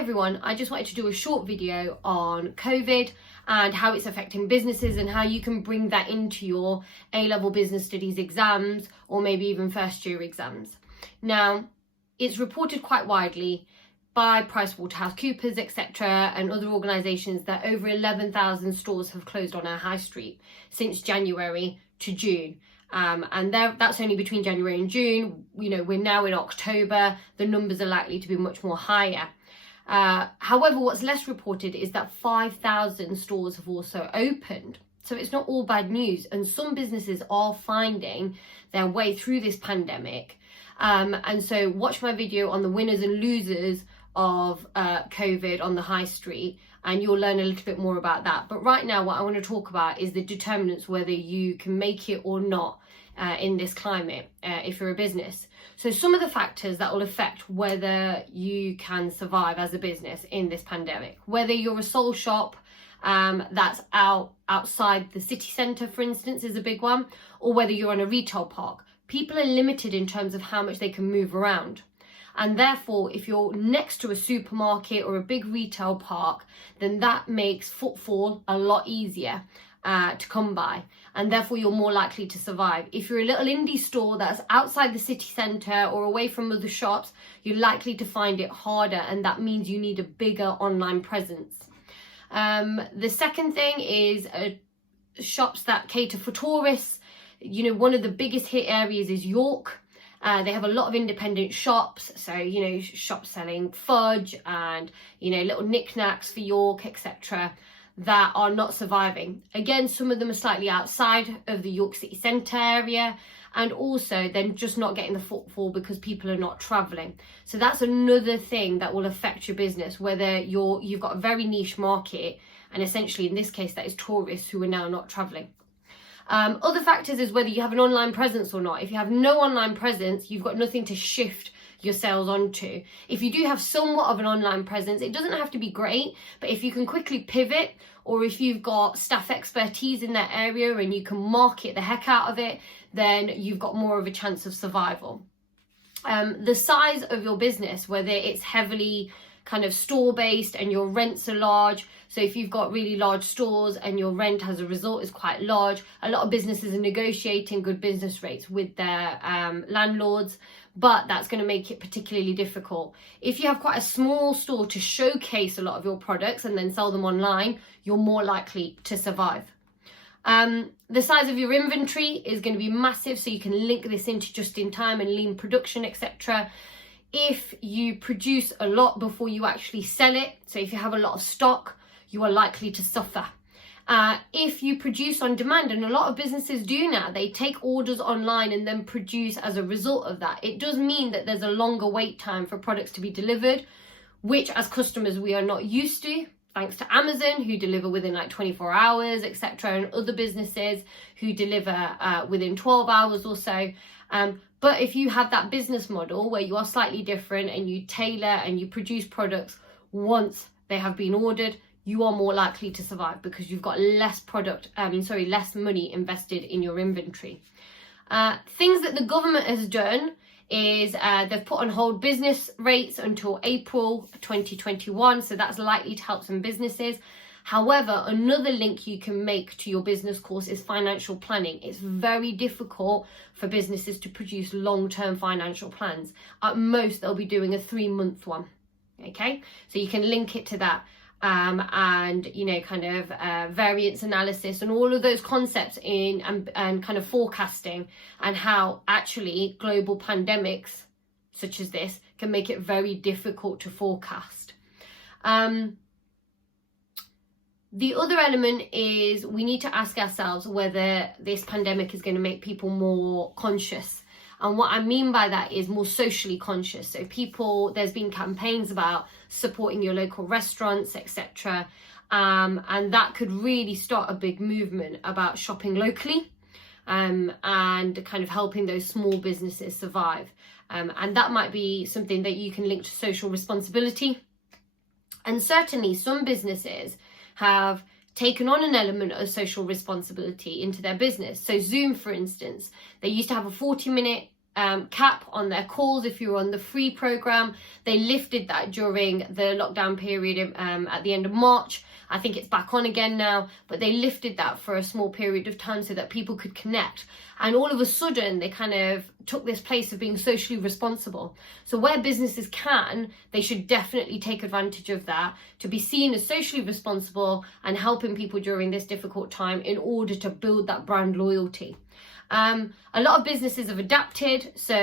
everyone, I just wanted to do a short video on COVID and how it's affecting businesses and how you can bring that into your A-level business studies exams or maybe even first year exams. Now, it's reported quite widely by PricewaterhouseCoopers, etc., and other organisations that over 11,000 stores have closed on our high street since January to June. And that's only between January and June. You know, we're now in October. The numbers are likely to be much more higher. However, what's less reported is that 5,000 stores have also opened. So it's not all bad news. And some businesses are finding their way through this pandemic. And so watch my video on the winners and losers of COVID on the high street, and you'll learn a little bit more about that. But right now, what I want to talk about is the determinants, whether you can make it or not in this climate if you're a business. So some of the factors that will affect whether you can survive as a business in this pandemic, whether you're a sole shop that's outside the city centre, for instance, is a big one, or whether you're on a retail park. People are limited in terms of how much they can move around. And therefore, if you're next to a supermarket or a big retail park, then that makes footfall a lot easier to come by. And therefore, you're more likely to survive. If you're a little indie store that's outside the city centre or away from other shops, you're likely to find it harder. And that means you need a bigger online presence. The second thing is shops that cater for tourists. You know, one of the biggest hit areas is York. They have a lot of independent shops, so, you know, shops selling fudge and, you know, little knickknacks for York, etc., that are not surviving. Again, some of them are slightly outside of the York City Centre area, and also then just not getting the footfall because people are not travelling. So that's another thing that will affect your business, whether you've got a very niche market, and essentially in this case that is tourists who are now not travelling. Other factors is whether you have an online presence or not. If you have no online presence, you've got nothing to shift your sales onto. If you do have somewhat of an online presence, it doesn't have to be great, but if you can quickly pivot, or if you've got staff expertise in that area and you can market the heck out of it, then you've got more of a chance of survival. The size of your business, whether it's heavily kind of store-based and your rents are large. So if you've got really large stores and your rent as a result is quite large, a lot of businesses are negotiating good business rates with their landlords, but that's going to make it particularly difficult. If you have quite a small store to showcase a lot of your products and then sell them online, you're more likely to survive. The size of your inventory is going to be massive, so you can link this into just-in-time and lean production, etc. If you produce a lot before you actually sell it, so if you have a lot of stock, you are likely to suffer. If you produce on demand, and a lot of businesses do now, they take orders online and then produce as a result of that. It does mean that there's a longer wait time for products to be delivered, which as customers we are not used to, thanks to Amazon, who deliver within like 24 hours, etc., and other businesses who deliver within 12 hours or so. But if you have that business model where you are slightly different and you tailor and you produce products once they have been ordered, you are more likely to survive because you've got less less money invested in your inventory. Things that the government has done is they've put on hold business rates until April 2021, so that's likely to help some businesses. However, another link you can make to your business course is financial planning. It's very difficult for businesses to produce long-term financial plans. At most, they'll be doing a 3-month one. Okay, so you can link it to that. And, you know, kind of variance analysis and all of those concepts in and kind of forecasting, and how actually global pandemics such as this can make it very difficult to forecast. The other element is we need to ask ourselves whether this pandemic is going to make people more conscious. And what I mean by that is more socially conscious. So there's been campaigns about supporting your local restaurants, etc. And that could really start a big movement about shopping locally and kind of helping those small businesses survive. And that might be something that you can link to social responsibility. And certainly some businesses have taken on an element of social responsibility into their business. So Zoom, for instance, they used to have a 40-minute cap on their calls if you were on the free program. They lifted that during the lockdown period at the end of March. I think it's back on again now, but they lifted that for a small period of time so that people could connect. And all of a sudden, they kind of took this place of being socially responsible. So where businesses can, they should definitely take advantage of that to be seen as socially responsible and helping people during this difficult time in order to build that brand loyalty. A lot of businesses have adapted. So,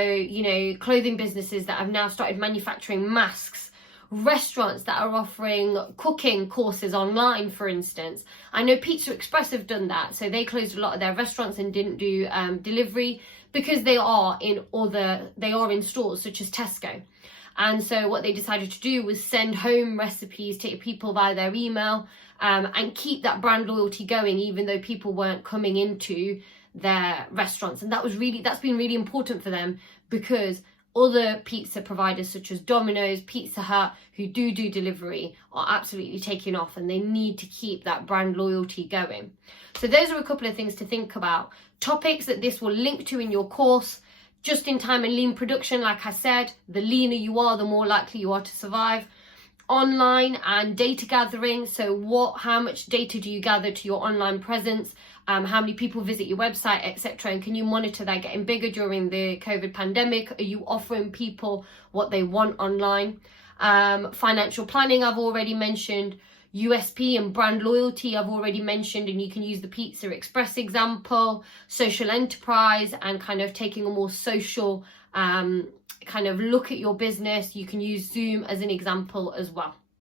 clothing businesses that have now started manufacturing masks, restaurants that are offering cooking courses online, for instance. I know Pizza Express have done that. So they closed a lot of their restaurants and didn't do delivery because they are in stores such as Tesco. And so what they decided to do was send home recipes to people via their email and keep that brand loyalty going, even though people weren't coming into their restaurants. And that's been really important for them, because other pizza providers such as Domino's, Pizza Hut, who do delivery, are absolutely taking off, and they need to keep that brand loyalty going. So those are a couple of things to think about. Topics that this will link to in your course: just in time and lean production. Like I said, the leaner you are, the more likely you are to survive. Online and data gathering. So how much data do you gather to your online presence? How many people visit your website, etc. And can you monitor that getting bigger during the COVID pandemic? Are you offering people what they want online? Financial planning, I've already mentioned. USP and brand loyalty, I've already mentioned, and you can use the Pizza Express example. Social enterprise and kind of taking a more social kind of look at your business. You can use Zoom as an example as well.